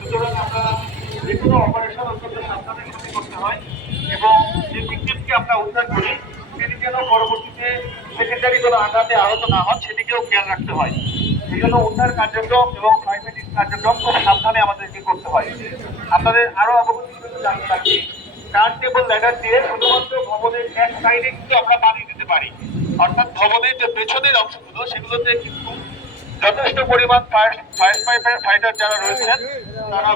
সুতরাং আমরা যে কোনো অপারেশন অত্যন্ত সাবধানের সাথে করতে হয় এবং যে ভিকটিমকে আমরা উদ্ধার করি তিনি যেন পরবর্তীতে সেকেন্ডারি কোনো আঘাতে আহত না হন সেদিকেও খেয়াল রাখতে হয়। এই জন্য উদ্ধার কার্যক্রম এবং ফায়ারফাইটিং কার্যক্রম খুব সাবধানে আমাদেরকে করতে হয়। আপনাদের আরো অবগতির জন্য জানতে রাখি, টার্ন টেবল ল্যাডার দিয়ে শুধুমাত্র ভবনের এক সাইডে কিন্তু আমরা পানি দিতে পারি, অর্থাৎ ভবনের যে পেছনের অংশগুলো সেগুলোতে কিন্তু যথেষ্ট পরিমাণ ফায়ার ফাইটার যারা রয়েছেন তারা